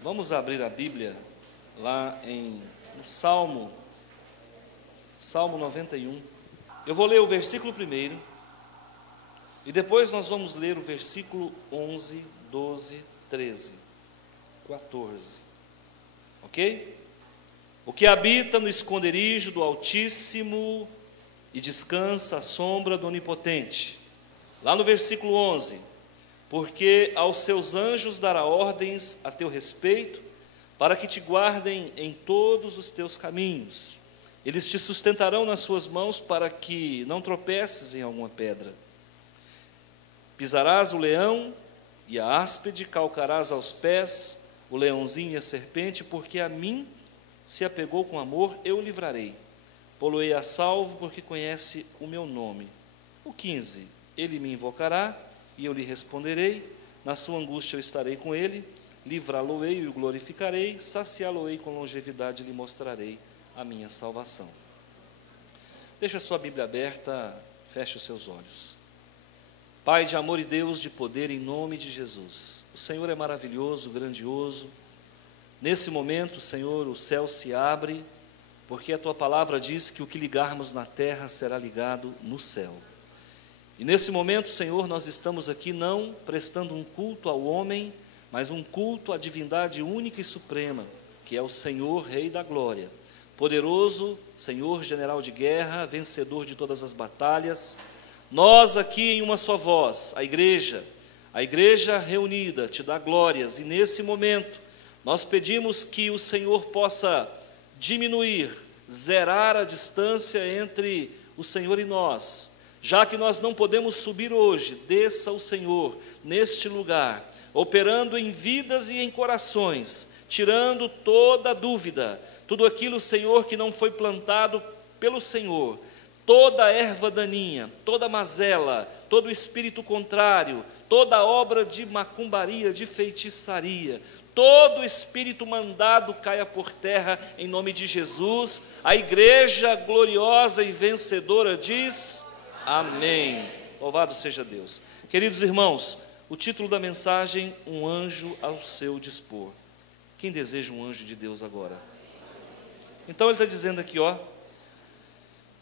Vamos abrir a Bíblia lá no Salmo 91. Eu vou ler o versículo primeiro e depois nós vamos ler o versículo 11, 12, 13, 14. Ok? O que habita no esconderijo do Altíssimo e descansa à sombra do Onipotente. Lá no versículo 11. Porque aos seus anjos dará ordens a teu respeito, para que te guardem em todos os teus caminhos. Eles te sustentarão nas suas mãos, para que não tropeces em alguma pedra. Pisarás o leão e a áspide, calcarás aos pés o leãozinho e a serpente, porque a mim se apegou com amor, eu o livrarei. Pô-lo-ei a salvo, porque conhece o meu nome. O 15, ele me invocará, e eu lhe responderei, na sua angústia eu estarei com ele, livrá-lo-ei e o glorificarei, saciá-lo-ei com longevidade e lhe mostrarei a minha salvação. Deixa a sua Bíblia aberta, feche os seus olhos. Pai de amor e Deus de poder, em nome de Jesus, o Senhor é maravilhoso, grandioso. Nesse momento, Senhor, o céu se abre, porque a Tua palavra diz que o que ligarmos na terra será ligado no céu. E nesse momento, Senhor, nós estamos aqui não prestando um culto ao homem, mas um culto à divindade única e suprema, que é o Senhor, Rei da Glória, poderoso, Senhor, general de guerra, vencedor de todas as batalhas. Nós aqui em uma só voz, a igreja reunida, te dá glórias, e nesse momento, nós pedimos que o Senhor possa diminuir, zerar a distância entre o Senhor e nós. Já que nós não podemos subir hoje, desça o Senhor neste lugar, operando em vidas e em corações, tirando toda dúvida, tudo aquilo, Senhor, que não foi plantado pelo Senhor, toda erva daninha, toda mazela, todo espírito contrário, toda obra de macumbaria, de feitiçaria, todo espírito mandado caia por terra em nome de Jesus. A igreja gloriosa e vencedora diz: amém. Louvado seja Deus. Queridos irmãos, o título da mensagem: um anjo ao seu dispor. Quem deseja um anjo de Deus agora? Então ele está dizendo aqui, ó: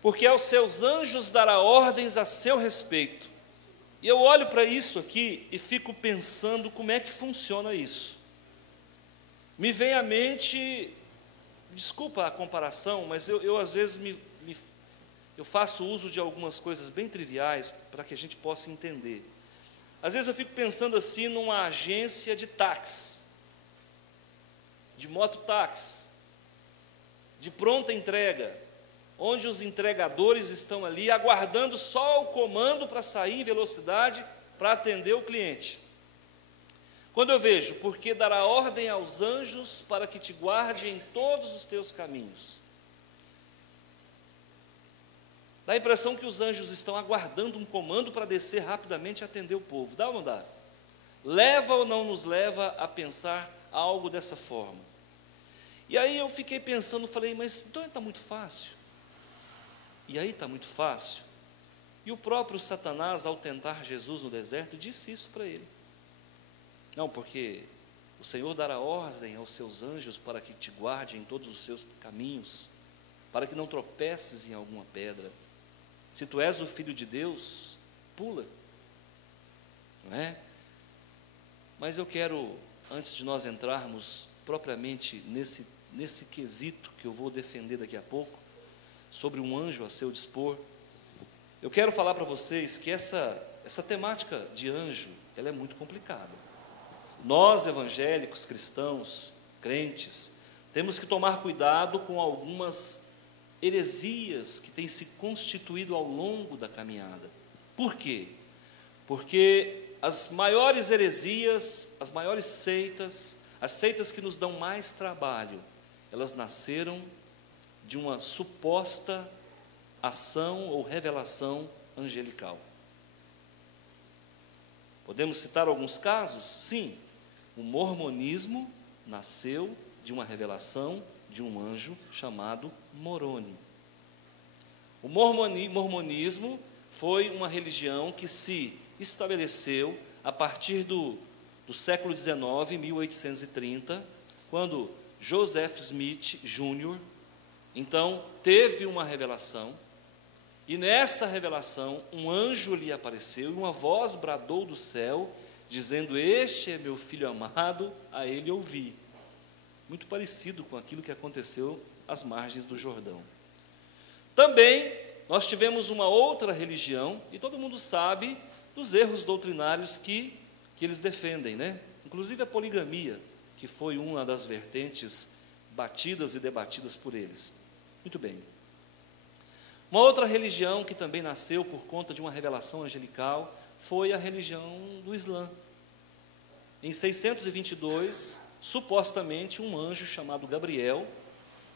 porque aos seus anjos dará ordens a seu respeito. E eu olho para isso aqui e fico pensando como é que funciona isso. Me vem à mente, desculpa a comparação, mas eu às vezes eu faço uso de algumas coisas bem triviais para que a gente possa entender. Às vezes eu fico pensando assim numa agência de táxi, de mototáxi, de pronta entrega, onde os entregadores estão ali aguardando só o comando para sair em velocidade para atender o cliente. Quando eu vejo, porque dará ordem aos anjos para que te guarde em todos os teus caminhos. Dá a impressão que os anjos estão aguardando um comando para descer rapidamente e atender o povo. Dá ou não dá? Leva ou não nos leva a pensar algo dessa forma? E aí eu fiquei pensando, falei, mas então está muito fácil. E aí está muito fácil. E o próprio Satanás, ao tentar Jesus no deserto, disse isso para ele. Não, porque o Senhor dará ordem aos seus anjos para que te guarde em todos os seus caminhos, para que não tropeces em alguma pedra. Se tu és o Filho de Deus, pula, não é? Mas eu quero, antes de nós entrarmos propriamente nesse quesito que eu vou defender daqui a pouco, sobre um anjo a seu dispor, eu quero falar para vocês que essa temática de anjo, ela é muito complicada. Nós, evangélicos, cristãos, crentes, temos que tomar cuidado com algumas heresias que têm se constituído ao longo da caminhada. Por quê? Porque as maiores heresias, as maiores seitas, as seitas que nos dão mais trabalho, elas nasceram de uma suposta ação ou revelação angelical. Podemos citar alguns casos? Sim. O mormonismo nasceu de uma revelação de um anjo chamado Moroni. O mormonismo foi uma religião que se estabeleceu a partir do século XIX, 1830, quando Joseph Smith Jr., então, teve uma revelação, e nessa revelação um anjo lhe apareceu, e uma voz bradou do céu, dizendo: este é meu filho amado, a ele ouvi. Muito parecido com aquilo que aconteceu às margens do Jordão. Também nós tivemos uma outra religião, e todo mundo sabe dos erros doutrinários que eles defendem, né? Inclusive a poligamia, que foi uma das vertentes batidas e debatidas por eles. Muito bem. Uma outra religião que também nasceu por conta de uma revelação angelical foi a religião do Islã. Em 622, supostamente um anjo chamado Gabriel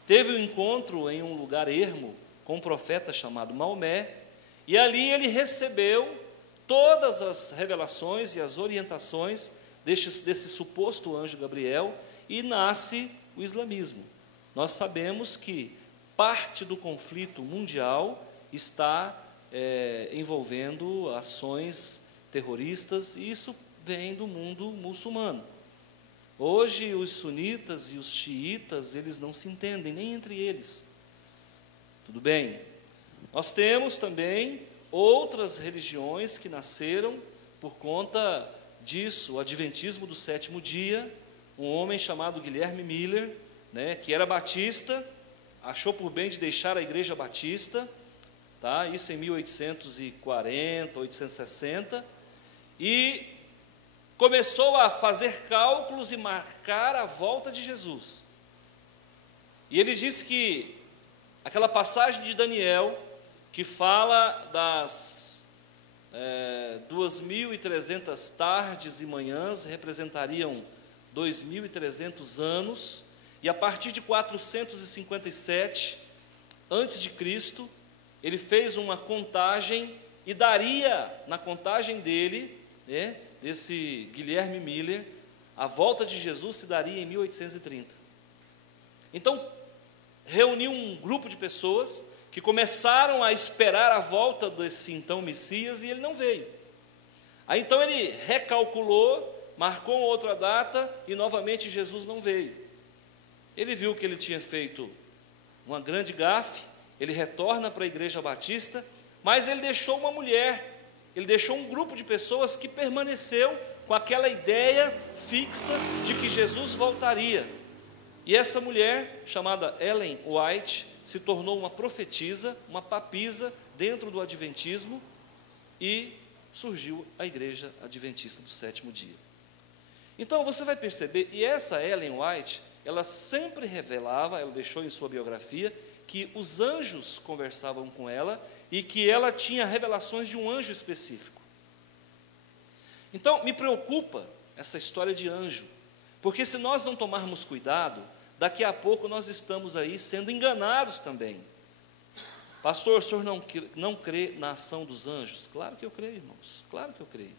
teve um encontro em um lugar ermo com um profeta chamado Maomé, e ali ele recebeu todas as revelações e as orientações desse suposto anjo Gabriel, e nasce o islamismo. Nós sabemos que parte do conflito mundial está envolvendo ações terroristas, e isso vem do mundo muçulmano. Hoje os sunitas e os xiitas, eles não se entendem nem entre eles. Tudo bem? Nós temos também outras religiões que nasceram por conta disso. O adventismo do sétimo dia, um homem chamado Guilherme Miller, né, que era batista, achou por bem de deixar a igreja batista, tá? Isso em 1840, 1860, e começou a fazer cálculos e marcar a volta de Jesus. E ele disse que aquela passagem de Daniel, que fala das 2.300 tardes e manhãs, representariam 2.300 anos, e a partir de 457 antes de Cristo, ele fez uma contagem e daria, na contagem dele, né, desse Guilherme Miller, a volta de Jesus se daria em 1830. Então, reuniu um grupo de pessoas que começaram a esperar a volta desse então Messias, e ele não veio. Aí então ele recalculou, marcou outra data, e novamente Jesus não veio. Ele viu que ele tinha feito uma grande gafe, ele retorna para a igreja batista, mas ele deixou uma mulher, ele deixou um grupo de pessoas que permaneceu com aquela ideia fixa de que Jesus voltaria. E essa mulher, chamada Ellen White, se tornou uma profetisa, uma papisa dentro do adventismo, e surgiu a igreja adventista do sétimo dia. Então você vai perceber, e essa Ellen White, ela sempre revelava, ela deixou em sua biografia, que os anjos conversavam com ela e que ela tinha revelações de um anjo específico. Então, me preocupa essa história de anjo, porque se nós não tomarmos cuidado, daqui a pouco nós estamos aí sendo enganados também. Pastor, o senhor não crê na ação dos anjos? Claro que eu creio, irmãos, claro que eu creio.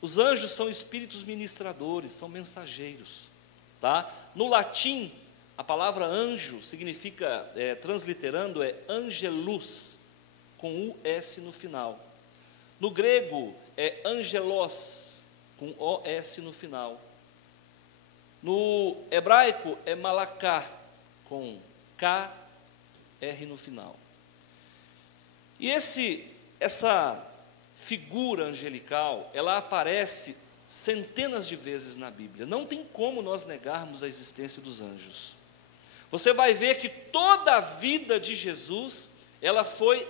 Os anjos são espíritos ministradores, são mensageiros. Tá? No latim, a palavra anjo significa, transliterando, é angelus, com US no final. No grego, é angelos, com OS no final. No hebraico, é malaká, com KR no final. E essa figura angelical, ela aparece centenas de vezes na Bíblia. Não tem como nós negarmos a existência dos anjos. Você vai ver que toda a vida de Jesus, ela foi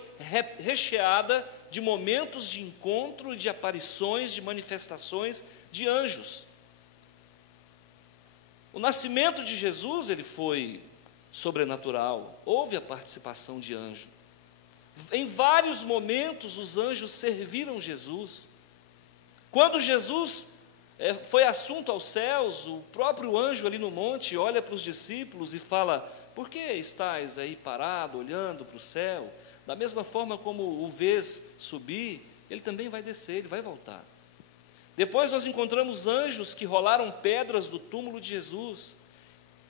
recheada de momentos de encontro, de aparições, de manifestações de anjos. O nascimento de Jesus, ele foi sobrenatural, houve a participação de anjo. Em vários momentos os anjos serviram Jesus. Quando Jesus foi assunto aos céus, o próprio anjo ali no monte olha para os discípulos e fala: por que estáis aí parado, olhando para o céu? Da mesma forma como o vês subir, ele também vai descer, ele vai voltar. Depois nós encontramos anjos que rolaram pedras do túmulo de Jesus.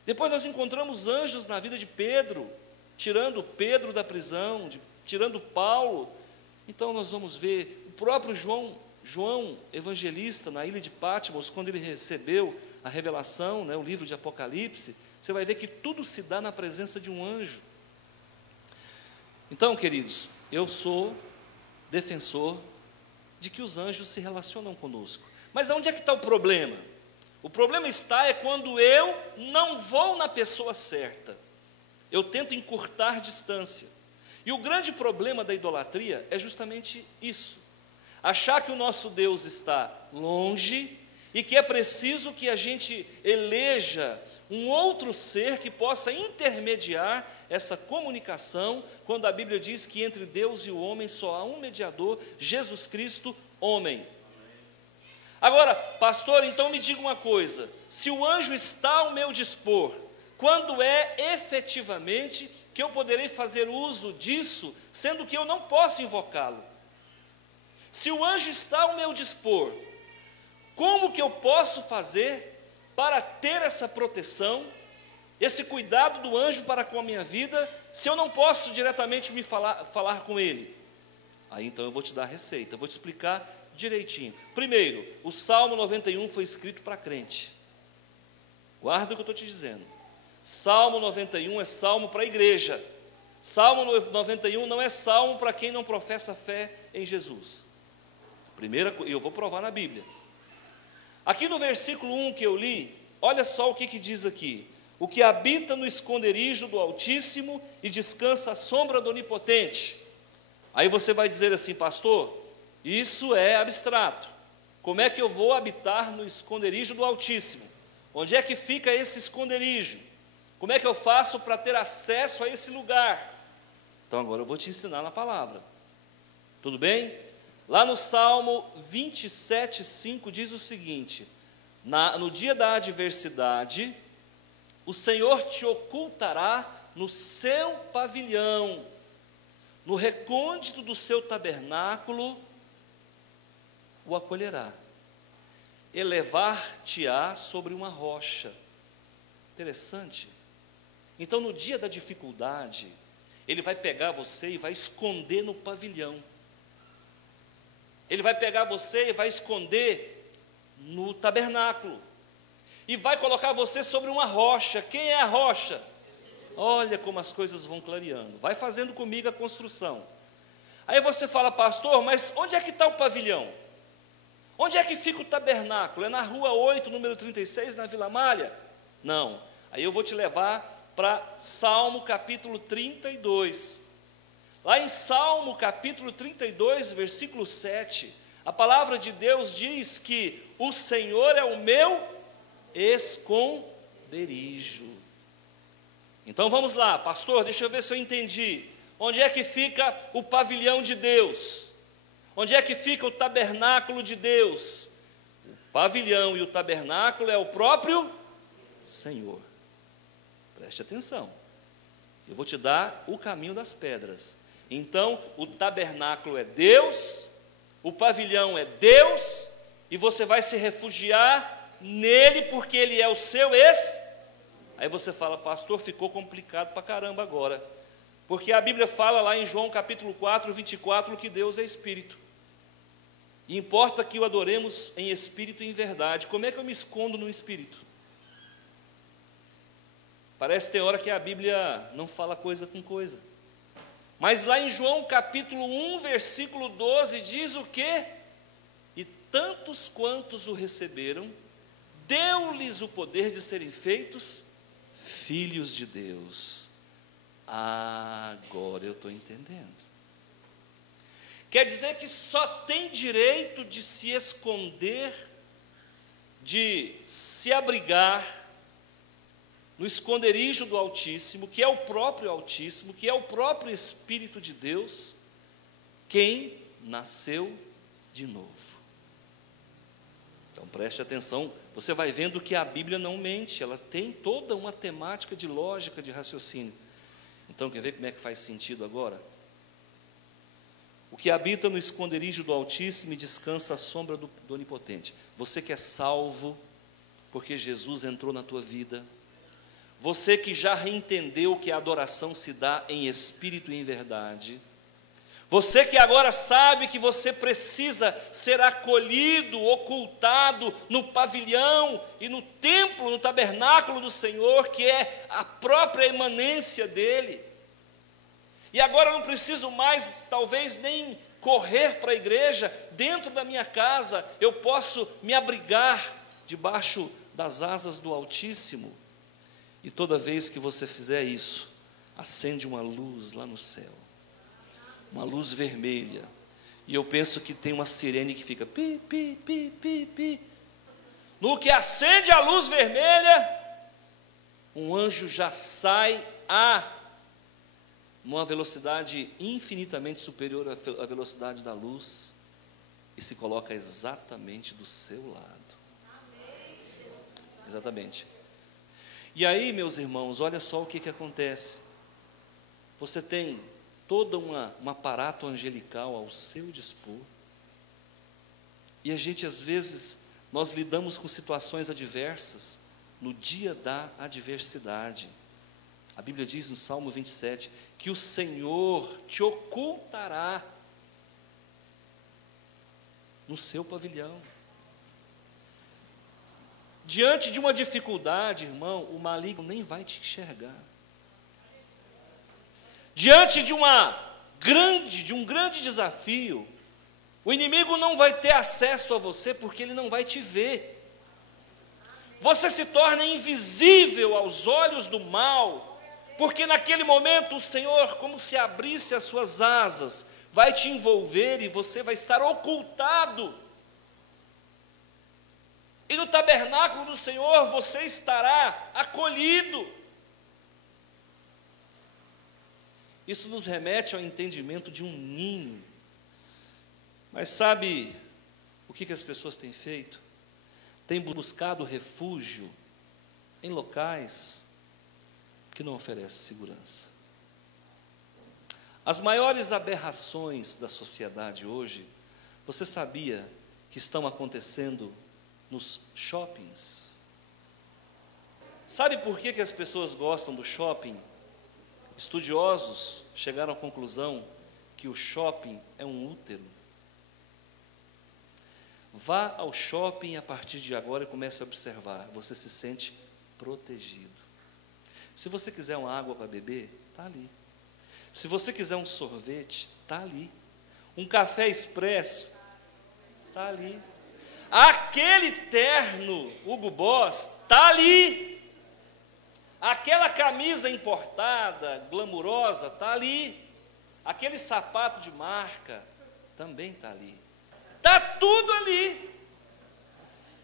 Depois nós encontramos anjos na vida de Pedro, tirando Pedro da prisão, tirando Paulo. Então nós vamos ver o próprio João evangelista na ilha de Patmos, quando ele recebeu a revelação, o livro de Apocalipse, você vai ver que tudo se dá na presença de um anjo. Então, queridos, eu sou defensor de que os anjos se relacionam conosco. Mas onde é que está o problema? O problema está quando eu não vou na pessoa certa. Eu tento encurtar distância. E o grande problema da idolatria é justamente isso. Achar que o nosso Deus está longe e que é preciso que a gente eleja um outro ser que possa intermediar essa comunicação, quando a Bíblia diz que entre Deus e o homem só há um mediador, Jesus Cristo, homem. Agora, pastor, então me diga uma coisa: se o anjo está ao meu dispor, quando é efetivamente que eu poderei fazer uso disso, sendo que eu não posso invocá-lo? Se o anjo está ao meu dispor, como que eu posso fazer para ter essa proteção, esse cuidado do anjo para com a minha vida, se eu não posso diretamente falar com ele? Aí então eu vou te dar a receita, eu vou te explicar direitinho. Primeiro, o Salmo 91 foi escrito para crente. Guarda o que eu estou te dizendo. Salmo 91 é salmo para a igreja. Salmo 91 não é salmo para quem não professa fé em Jesus. Primeira coisa, eu vou provar na Bíblia. Aqui no versículo 1 que eu li, olha só o que diz aqui: o que habita no esconderijo do Altíssimo e descansa à sombra do Onipotente. Aí você vai dizer assim: pastor, isso é abstrato. Como é que eu vou habitar no esconderijo do Altíssimo? Onde é que fica esse esconderijo? Como é que eu faço para ter acesso a esse lugar? Então agora eu vou te ensinar na palavra. Tudo bem? Lá no Salmo 27:5 diz o seguinte: no dia da adversidade, o Senhor te ocultará no seu pavilhão, no recôndito do seu tabernáculo o acolherá, elevar-te-á sobre uma rocha. Interessante. Então, no dia da dificuldade, Ele vai pegar você e vai esconder no pavilhão. Ele vai pegar você e vai esconder no tabernáculo. E vai colocar você sobre uma rocha. Quem é a rocha? Olha como as coisas vão clareando. Vai fazendo comigo a construção. Aí você fala: pastor, mas onde é que está o pavilhão? Onde é que fica o tabernáculo? É na rua 8, número 36, na Vila Malha? Não. Aí eu vou te levar para Salmo capítulo 32. Lá em Salmo capítulo 32, versículo 7, a palavra de Deus diz que o Senhor é o meu esconderijo. Então vamos lá, pastor, deixa eu ver se eu entendi. Onde é que fica o pavilhão de Deus? Onde é que fica o tabernáculo de Deus? O pavilhão e o tabernáculo é o próprio Senhor. Preste atenção. Eu vou te dar o caminho das pedras. Então, o tabernáculo é Deus, o pavilhão é Deus, e você vai se refugiar nele porque ele é o seu Aí você fala: pastor, ficou complicado pra caramba agora. Porque a Bíblia fala lá em João capítulo 4, 24, que Deus é Espírito. E importa que o adoremos em espírito e em verdade. Como é que eu me escondo no espírito? Parece ter hora que a Bíblia não fala coisa com coisa. Mas lá em João capítulo 1, versículo 12, diz o quê? E tantos quantos o receberam, deu-lhes o poder de serem feitos filhos de Deus. Agora eu estou entendendo. Quer dizer que só tem direito de se esconder, de se abrigar no esconderijo do Altíssimo, que é o próprio Altíssimo, que é o próprio Espírito de Deus, quem nasceu de novo. Então preste atenção, você vai vendo que a Bíblia não mente, ela tem toda uma temática de lógica, de raciocínio. Então quer ver como é que faz sentido agora? O que habita no esconderijo do Altíssimo e descansa à sombra do Onipotente. Você que é salvo, porque Jesus entrou na tua vida. você que já reentendeu que a adoração se dá em espírito e em verdade, você que agora sabe que você precisa ser acolhido, ocultado no pavilhão e no templo, no tabernáculo do Senhor, que é a própria emanência dele. E agora eu não preciso mais, talvez, nem correr para a igreja, dentro da minha casa, eu posso me abrigar debaixo das asas do Altíssimo. E toda vez que você fizer isso, acende uma luz lá no céu, uma luz vermelha, e eu penso que tem uma sirene que fica pi, pi, pi, pi, pi. No que acende a luz vermelha, um anjo já sai a uma velocidade infinitamente superior à velocidade da luz e se coloca exatamente do seu lado. Exatamente. E aí, meus irmãos, olha só o que acontece. Você tem todo um aparato angelical ao seu dispor, e a gente, às vezes, nós lidamos com situações adversas no dia da adversidade. A Bíblia diz no Salmo 27, que o Senhor te ocultará no seu pavilhão. Diante de uma dificuldade, irmão, o maligno nem vai te enxergar. Diante de um grande desafio, o inimigo não vai ter acesso a você, porque ele não vai te ver. Você se torna invisível aos olhos do mal, porque naquele momento o Senhor, como se abrisse as suas asas, vai te envolver e você vai estar ocultado. E no tabernáculo do Senhor você estará acolhido. Isso nos remete ao entendimento de um ninho. Mas sabe o que as pessoas têm feito? Têm buscado refúgio em locais que não oferecem segurança. As maiores aberrações da sociedade hoje, você sabia que estão acontecendo nos shoppings? Sabe por que as pessoas gostam do shopping? Estudiosos chegaram à conclusão que o shopping é um útero. Vá ao shopping a partir de agora e comece a observar, você se sente protegido. Se você quiser uma água para beber, está ali. Se você quiser um sorvete, está ali. Um café expresso, está ali. Aquele terno Hugo Boss, está ali. Aquela camisa importada, glamurosa, está ali. Aquele sapato de marca, também está ali. Está tudo ali.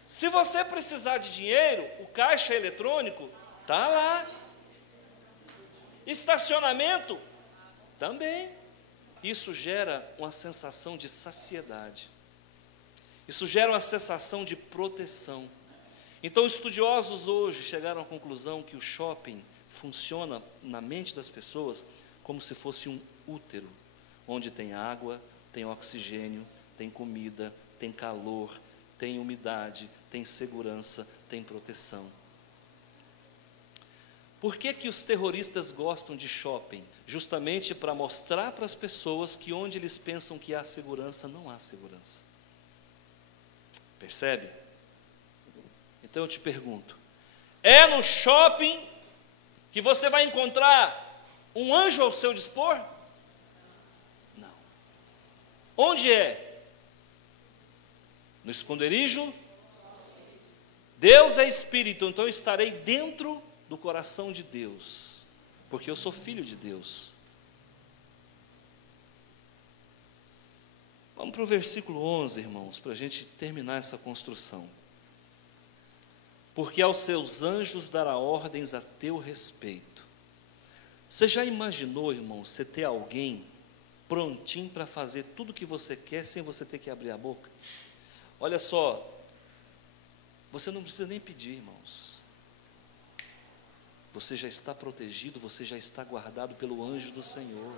Se você precisar de dinheiro, o caixa eletrônico está lá. Estacionamento, também. Isso gera uma sensação de saciedade. Isso gera uma sensação de proteção. Então, estudiosos hoje chegaram à conclusão que o shopping funciona na mente das pessoas como se fosse um útero, onde tem água, tem oxigênio, tem comida, tem calor, tem umidade, tem segurança, tem proteção. Por que os terroristas gostam de shopping? Justamente para mostrar para as pessoas que onde eles pensam que há segurança, não há segurança. Percebe? Então eu te pergunto, é no shopping que você vai encontrar um anjo ao seu dispor? Não. Onde é? No esconderijo? Deus é espírito, então eu estarei dentro do coração de Deus, porque eu sou filho de Deus. Vamos para o versículo 11, irmãos, para a gente terminar essa construção. Porque aos seus anjos dará ordens a teu respeito. Você já imaginou, irmão, você ter alguém prontinho para fazer tudo o que você quer sem você ter que abrir a boca? Olha só, você não precisa nem pedir, irmãos. Você já está protegido, você já está guardado pelo anjo do Senhor.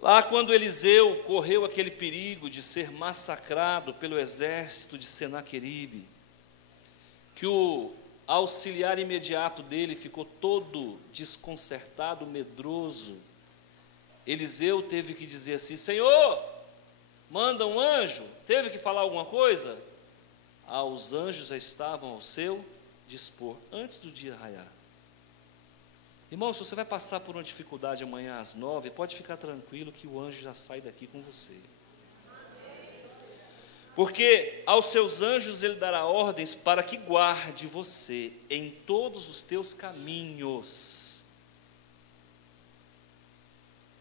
Lá quando Eliseu correu aquele perigo de ser massacrado pelo exército de Senaqueribe, que o auxiliar imediato dele ficou todo desconcertado, medroso. Eliseu teve que dizer assim: Senhor, manda um anjo. Teve que falar alguma coisa? Os anjos já estavam ao seu dispor, antes do dia raiar. Irmão, se você vai passar por uma dificuldade amanhã às 9, pode ficar tranquilo que o anjo já sai daqui com você. Porque aos seus anjos ele dará ordens para que guarde você em todos os teus caminhos.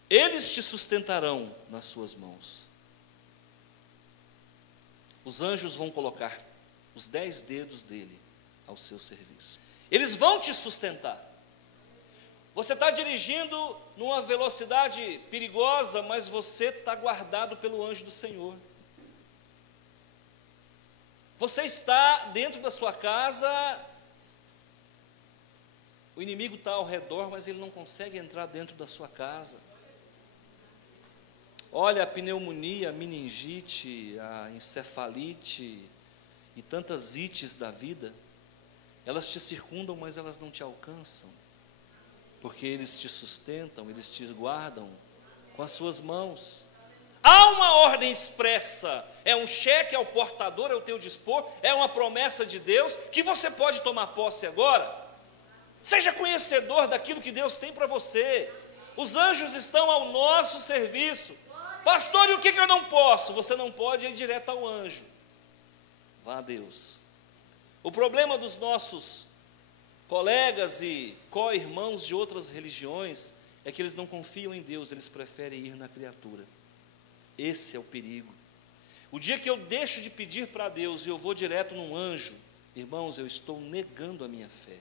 Eles te sustentarão nas suas mãos. Os anjos vão colocar os 10 dedos dele ao seu serviço. Eles vão te sustentar. Você está dirigindo numa velocidade perigosa, mas você está guardado pelo anjo do Senhor. Você está dentro da sua casa, o inimigo está ao redor, mas ele não consegue entrar dentro da sua casa. Olha, a pneumonia, a meningite, a encefalite e tantas ites da vida, elas te circundam, mas elas não te alcançam, porque eles te sustentam, eles te guardam com as suas mãos. Há uma ordem expressa, é um cheque ao portador, ao teu dispor, é uma promessa de Deus, que você pode tomar posse agora. Seja conhecedor daquilo que Deus tem para você. Os anjos estão ao nosso serviço. Pastor, e o que eu não posso? Você não pode ir direto ao anjo. Vá a Deus. O problema dos nossos colegas e co-irmãos de outras religiões é que eles não confiam em Deus, eles preferem ir na criatura. Esse é o perigo. O dia que eu deixo de pedir para Deus e eu vou direto num anjo, irmãos, eu estou negando a minha fé.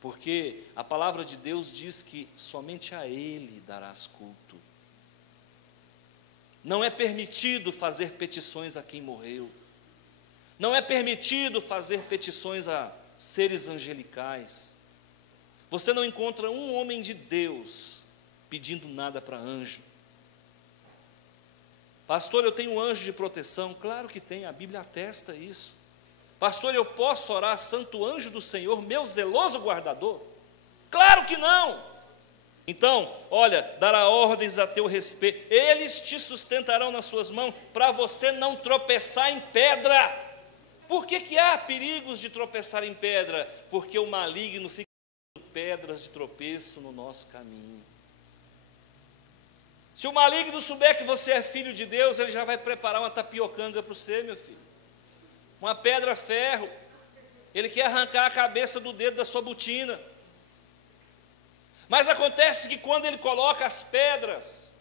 Porque a palavra de Deus diz que somente a Ele darás culto. Não é permitido fazer petições a quem morreu. Não é permitido fazer petições a seres angelicais. Você não encontra um homem de Deus pedindo nada para anjo. Pastor, eu tenho um anjo de proteção. Claro que tem, a Bíblia atesta isso. Pastor, eu posso orar, santo anjo do Senhor, meu zeloso guardador? Claro que não. Então, olha, dará ordens a teu respeito, eles te sustentarão nas suas mãos, para você não tropeçar em pedra. Por que há perigos de tropeçar em pedra? Porque o maligno fica dando pedras de tropeço no nosso caminho. Se o maligno souber que você é filho de Deus, ele já vai preparar uma tapiocanga para você, meu filho. Uma pedra ferro. Ele quer arrancar a cabeça do dedo da sua botina. Mas acontece que quando ele coloca as pedras,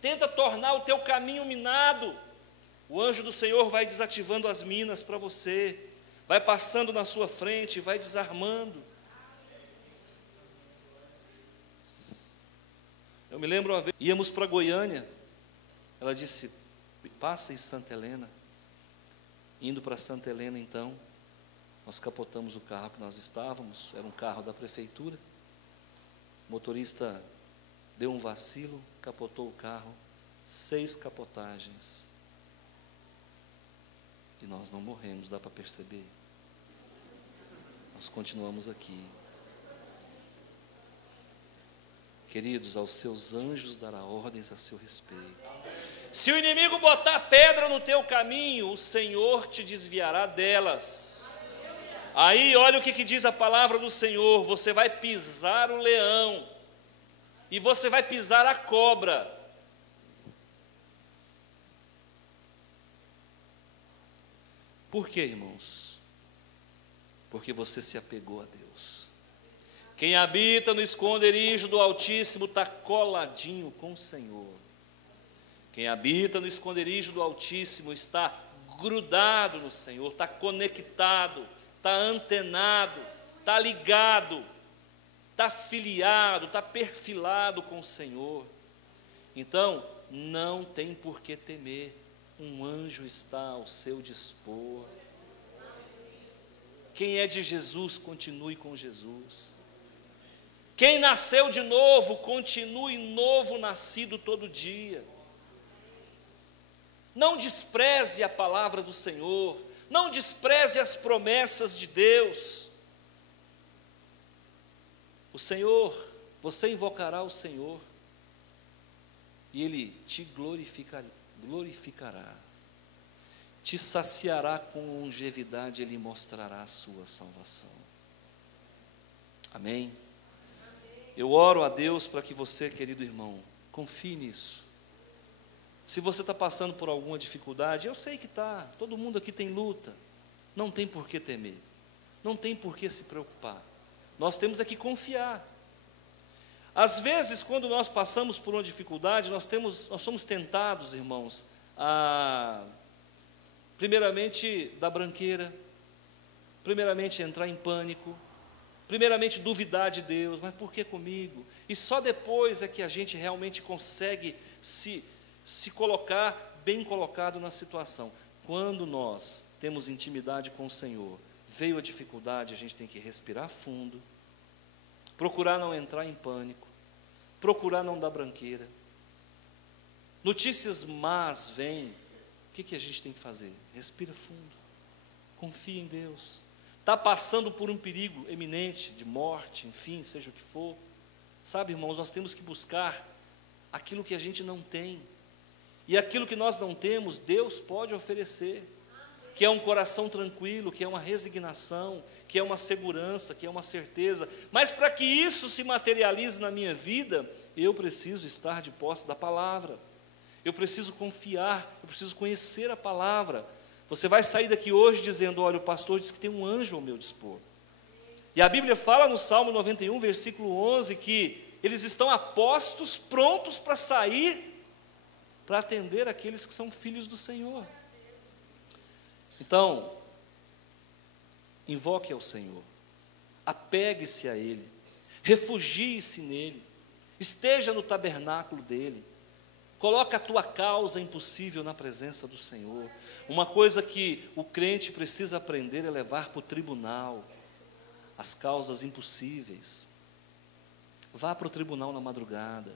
tenta tornar o teu caminho minado, o anjo do Senhor vai desativando as minas para você, vai passando na sua frente, vai desarmando. Eu me lembro uma vez, íamos para Goiânia, ela disse, passa em Santa Helena. Indo para Santa Helena, então, nós capotamos o carro que nós estávamos, era um carro da prefeitura. O motorista deu um vacilo, capotou o carro, 6 capotagens. E nós não morremos, dá para perceber. Nós continuamos aqui. Queridos, aos seus anjos dará ordens a seu respeito. Se o inimigo botar pedra no teu caminho, o Senhor te desviará delas. Aí, olha o que diz a palavra do Senhor: você vai pisar o leão, e você vai pisar a cobra. Por quê, irmãos? Porque você se apegou a Deus. Quem habita no esconderijo do Altíssimo está coladinho com o Senhor. Quem habita no esconderijo do Altíssimo está grudado no Senhor, está conectado, está antenado, está ligado, está filiado, está perfilado com o Senhor. Então, não tem por que temer, um anjo está ao seu dispor. Quem é de Jesus, continue com Jesus. Quem nasceu de novo, continue novo, nascido todo dia. Não despreze a palavra do Senhor, Não despreze as promessas de Deus. O Senhor, você invocará o Senhor e Ele te glorificará, te saciará com longevidade, Ele mostrará a sua salvação. Amém? Eu oro a Deus para que você, querido irmão, confie nisso. Se você está passando por alguma dificuldade, eu sei que está, todo mundo aqui tem luta, não tem por que temer, não tem por que se preocupar, nós temos é que confiar. Às vezes, quando nós passamos por uma dificuldade, nós somos tentados, irmãos, a, primeiramente, dar branqueira, primeiramente, entrar em pânico, primeiramente, duvidar de Deus, mas por que comigo? E só depois é que a gente realmente consegue se colocar bem colocado na situação. Quando nós temos intimidade com o Senhor, veio a dificuldade, a gente tem que respirar fundo, procurar não entrar em pânico, procurar não dar branqueira. Notícias más vêm, o que a gente tem que fazer? Respira fundo, confia em Deus. Está passando por um perigo eminente, de morte, enfim, seja o que for. Sabe, irmãos, nós temos que buscar aquilo que a gente não tem. E aquilo que nós não temos, Deus pode oferecer, que é um coração tranquilo, que é uma resignação, que é uma segurança, que é uma certeza. Mas para que isso se materialize na minha vida, eu preciso estar de posse da palavra, eu preciso confiar, eu preciso conhecer a palavra. Você vai sair daqui hoje dizendo: olha, o pastor disse que tem um anjo ao meu dispor. E a Bíblia fala no Salmo 91, versículo 11, que eles estão a postos, prontos para sair, para atender aqueles que são filhos do Senhor. Então, invoque ao Senhor, apegue-se a Ele, refugie-se nele, esteja no tabernáculo dEle, coloca a tua causa impossível na presença do Senhor. Uma coisa que o crente precisa aprender é levar para o tribunal as causas impossíveis. Vá para o tribunal na madrugada.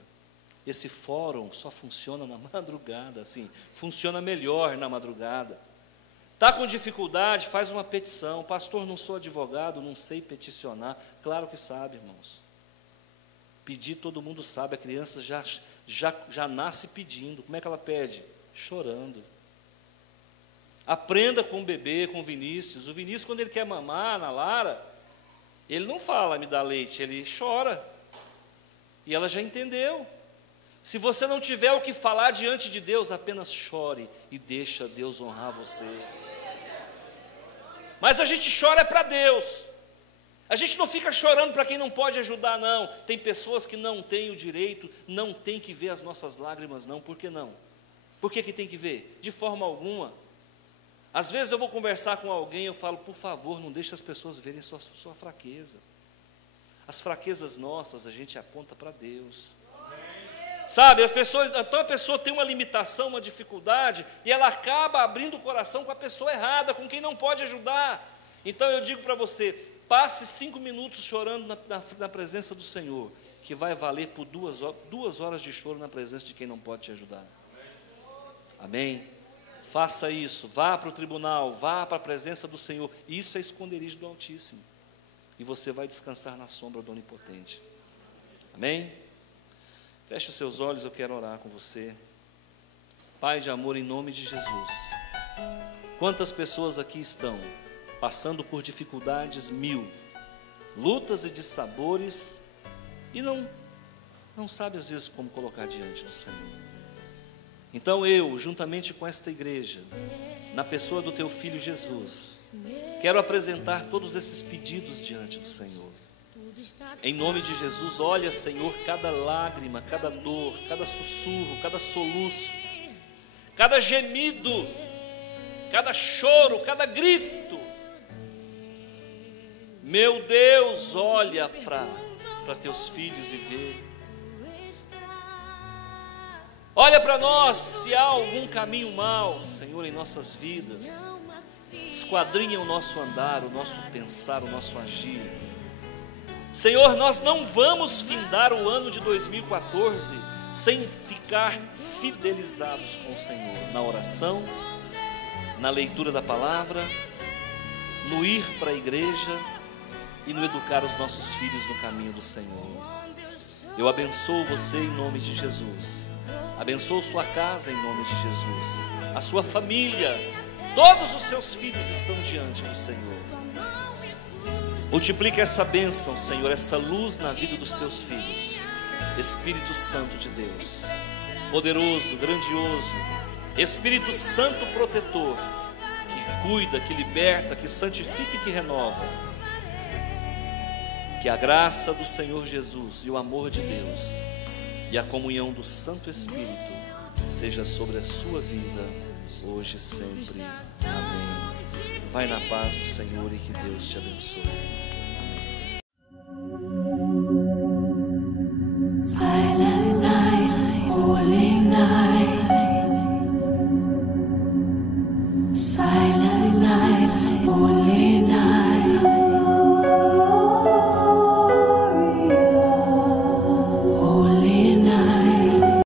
Esse fórum só funciona na madrugada, assim, funciona melhor na madrugada. Está com dificuldade, faz uma petição. Pastor, não sou advogado, não sei peticionar. Claro que sabe, irmãos. Pedir todo mundo sabe, a criança já nasce pedindo. Como é que ela pede? Chorando. Aprenda com o bebê, com o Vinícius. O Vinícius, quando ele quer mamar na Lara, ele não fala, me dá leite, ele chora. E ela já entendeu. Se você não tiver o que falar diante de Deus, apenas chore e deixa Deus honrar você. Mas a gente chora para Deus. A gente não fica chorando para quem não pode ajudar, não. Tem pessoas que não têm o direito, não tem que ver as nossas lágrimas, não. Por que não? Por que tem que ver? De forma alguma. Às vezes eu vou conversar com alguém e eu falo: por favor, não deixe as pessoas verem sua fraqueza. As fraquezas nossas a gente aponta para Deus. Sabe, então a pessoa tem uma limitação, uma dificuldade, e ela acaba abrindo o coração com a pessoa errada, com quem não pode ajudar. Então eu digo para você: passe 5 minutos chorando na presença do Senhor, que vai valer por 2 horas de choro na presença de quem não pode te ajudar. Amém? Faça isso, vá para o tribunal, vá para a presença do Senhor. Isso é esconderijo do Altíssimo, e você vai descansar na sombra do Onipotente. Amém? Feche os seus olhos, eu quero orar com você. Pai de amor, em nome de Jesus, quantas pessoas aqui estão passando por dificuldades 1000, lutas e dissabores, e não sabe às vezes como colocar diante do Senhor. Então eu, juntamente com esta igreja, na pessoa do teu Filho Jesus, quero apresentar todos esses pedidos diante do Senhor. Em nome de Jesus, olha, Senhor, cada lágrima, cada dor, cada sussurro, cada soluço, cada gemido, cada choro, cada grito. Meu Deus, olha para teus filhos e vê. Olha para nós, se há algum caminho mau, Senhor, em nossas vidas. Esquadrinha o nosso andar, o nosso pensar, o nosso agir. Senhor, nós não vamos findar o ano de 2014 sem ficar fidelizados com o Senhor, na oração, na leitura da palavra, no ir para a igreja e no educar os nossos filhos no caminho do Senhor. Eu abençoo você em nome de Jesus. Abençoo sua casa em nome de Jesus. A sua família, todos os seus filhos estão diante do Senhor. Multiplica essa bênção, Senhor, essa luz na vida dos teus filhos. Espírito Santo de Deus, poderoso, grandioso, Espírito Santo protetor, que cuida, que liberta, que santifica e que renova. Que a graça do Senhor Jesus e o amor de Deus e a comunhão do Santo Espírito seja sobre a sua vida, hoje e sempre. Amém. Vai na paz do Senhor e que Deus te abençoe. Silent night, holy